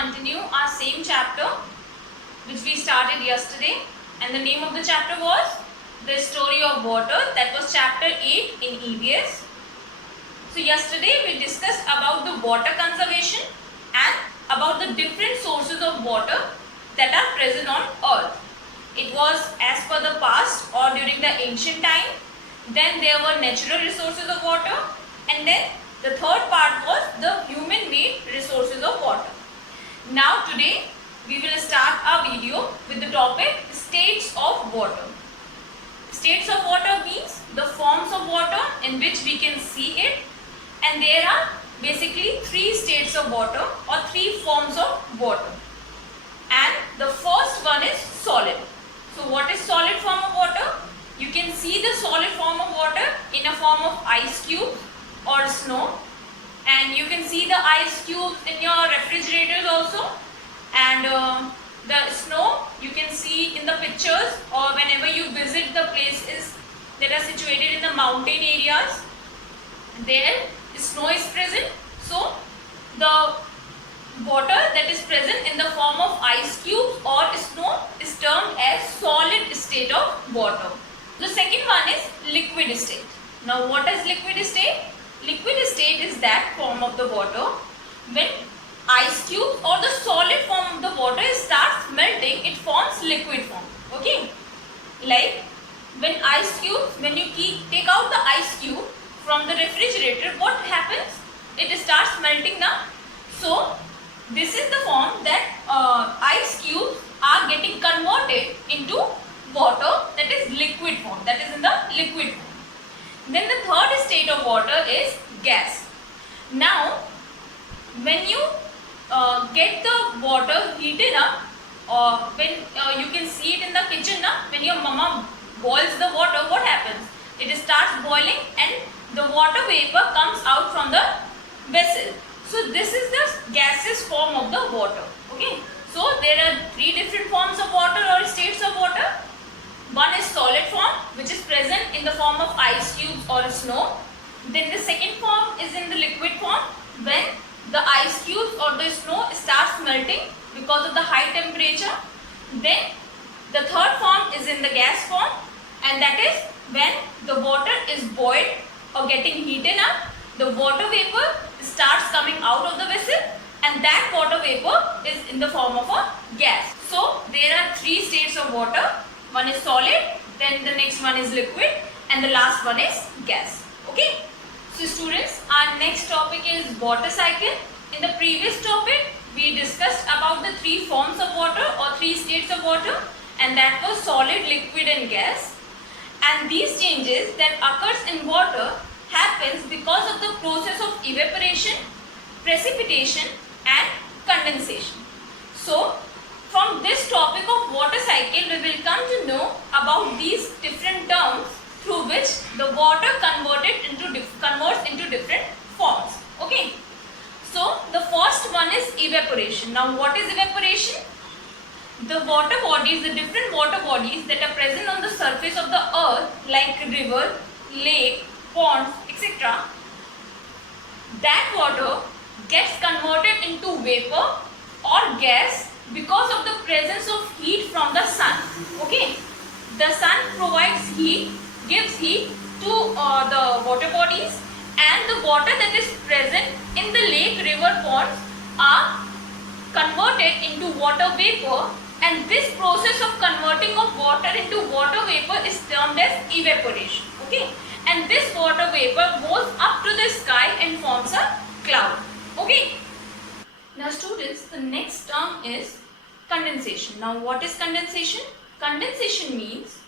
continue our same chapter which we started yesterday, and the name of the chapter was The Story of Water. That was chapter 8 in EVS. So yesterday we discussed about the water conservation and about the different sources of water that are present on earth. It was as per the past or during the ancient time. Then there were natural resources of water, and then the third part was the human-made resources of water. Now today we will start our video with the topic states of water. States of water means the forms of water in which we can see it, and there are basically three states of water or three forms of water. And the first one is solid. So what is solid form of water? You can see the solid form of water in a form of ice cube or snow, and you can see the ice cubes in your refrigerators also, and the snow you can see in the pictures or whenever you visit the places that are situated in the mountain areas. There snow is present, so the water that is present in the form of ice cubes or snow is termed as solid state of water. The second one is liquid state. Now what is liquid state? Liquid state is that form of the water when ice cubes or the solid form of the water starts melting, it forms liquid form. Okay, like when ice cubes, when you take out the ice cube from the refrigerator, what happens? It starts melting now. So this is the form that ice cubes are getting converted into water, that is liquid form, that is in the liquid form. Then the third state of water is gas. Now when you get the water heated up, or when you can see it in the kitchen now, when your mama boils the water, what happens? It starts boiling and the water vapor comes out from the vessel. So this is the gaseous form of the water. Okay, so there are three different forms of water or states of water. One is solid form, which is present in the form of ice cubes or snow. Then the second form is in the liquid form, when the ice cubes or the snow starts melting because of the high temperature. Then the third form is in the gas form, and that is when the water is boiled or getting heated up, the water vapor starts coming out of the vessel, and that water vapor is in the form of a gas. So there are three states of water. One is solid, then the next one is liquid, and the last one is gas. Okay. So students, our next topic is water cycle. In the previous topic, we discussed about the three forms of water or three states of water, and that was solid, liquid and gas. And these changes that occurs in water happens because of the process of evaporation, precipitation and condensation. So from this topic of water cycle, we will come to know about these different terms through which the water converts into different forms. Okay. So the first one is evaporation. Now what is evaporation? The water bodies, the different water bodies that are present on the surface of the earth, like river, lake, ponds, etc., that water gets converted into vapor or gas because of the presence of heat from the sun. Okay, the sun provides heat, gives heat to the water bodies, and the water that is present in the lake, river, ponds are converted into water vapor, and this process of converting of water into water vapor is termed as evaporation. Okay, and this water vapor goes up to the sky and forms a cloud. Okay. Now students, the next term is condensation. Now what is condensation? Condensation means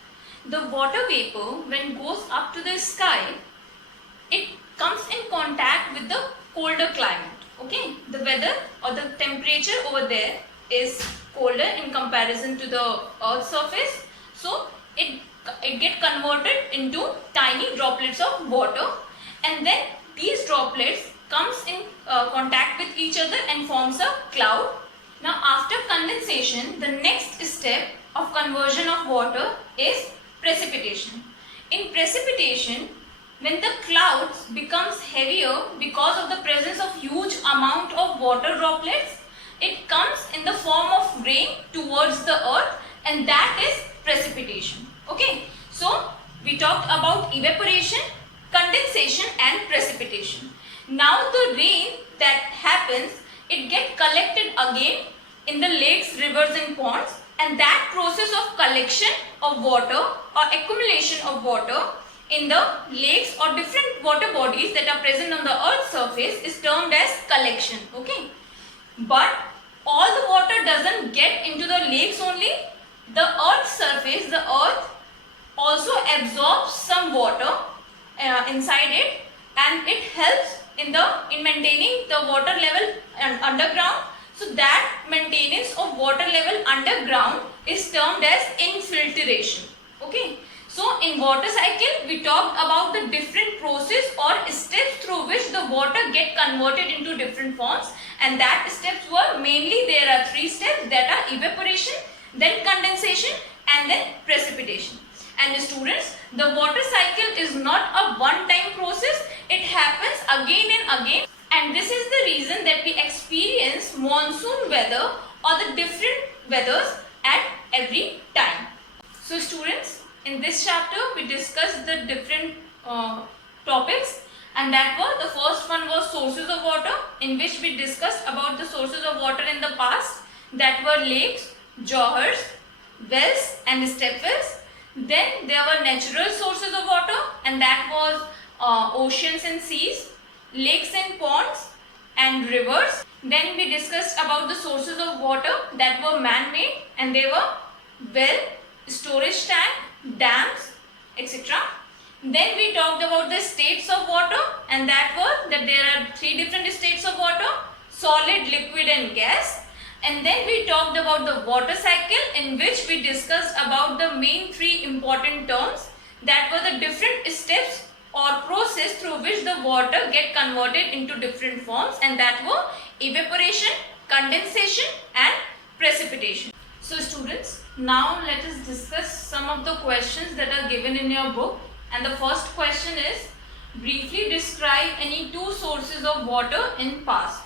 the water vapor, when goes up to the sky, it comes in contact with the colder climate. Okay, the weather or the temperature over there is colder in comparison to the earth's surface, so it get converted into tiny droplets of water, and then these droplets comes in contact with each other and forms a cloud. Now after condensation, the next step of conversion of water is precipitation. In precipitation, when the clouds becomes heavier because of the presence of huge amount of water droplets, it comes in the form of rain towards the earth, and that is precipitation. Okay, so we talked about evaporation, condensation and precipitation. Now the rain that happens, it gets collected again in the lakes, rivers and ponds, and that process of collection of water or accumulation of water in the lakes or different water bodies that are present on the earth's surface is termed as collection. Okay, but all the water doesn't get into the lakes only. The earth's surface, the earth also absorbs some water inside it, and it helps in maintaining the water level underground. So that maintenance of water level underground is termed as infiltration. Okay, so in water cycle we talked about the different process or steps through which the water get converted into different forms, and that steps were mainly, there are 3 steps, that are evaporation, then condensation and then precipitation. And students, the water cycle is not a one-time process, it happens again and again, and this is the reason that we experience monsoon weather or the different weathers at every time. So students, in this chapter we discussed the different topics, and that was, the first one was sources of water, in which we discussed about the sources of water in the past, that were lakes, johars, wells and step wells. Then there were natural sources of water, and that was oceans and seas, lakes and ponds and rivers. Then we discussed about the sources of water that were man-made, and they were well, storage tank, dams, etc. Then we talked about the states of water, and that were that there are 3 different states of water: solid, liquid and gas. And then we talked about the water cycle, in which we discussed about the main 3 important terms, that were the different steps or process through which the water get converted into different forms, and that were evaporation, condensation and precipitation. So students, now let us discuss some of the questions that are given in your book. And the first question is, briefly describe any 2 sources of water in past.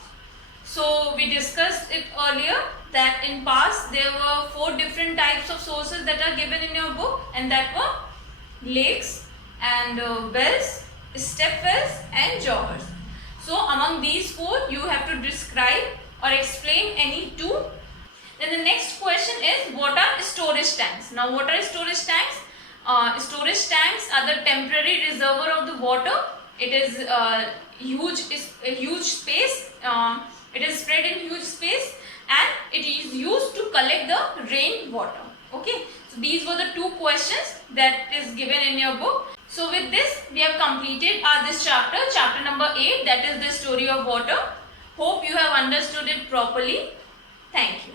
So we discussed it earlier that in past there were 4 different types of sources that are given in your book, and that were lakes and wells, step wells and johars. So among these 4 you have to describe or explain any 2. Then the next question is, what are storage tanks? Now what are storage tanks? Storage tanks are the temporary reservoir of the water. It is a huge space. It is spread in huge space, and it is used to collect the rain water. Okay, so these were the 2 questions that is given in your book. So with this we have completed this chapter number 8, that is the story of water. Hope you have understood it properly. Thank you.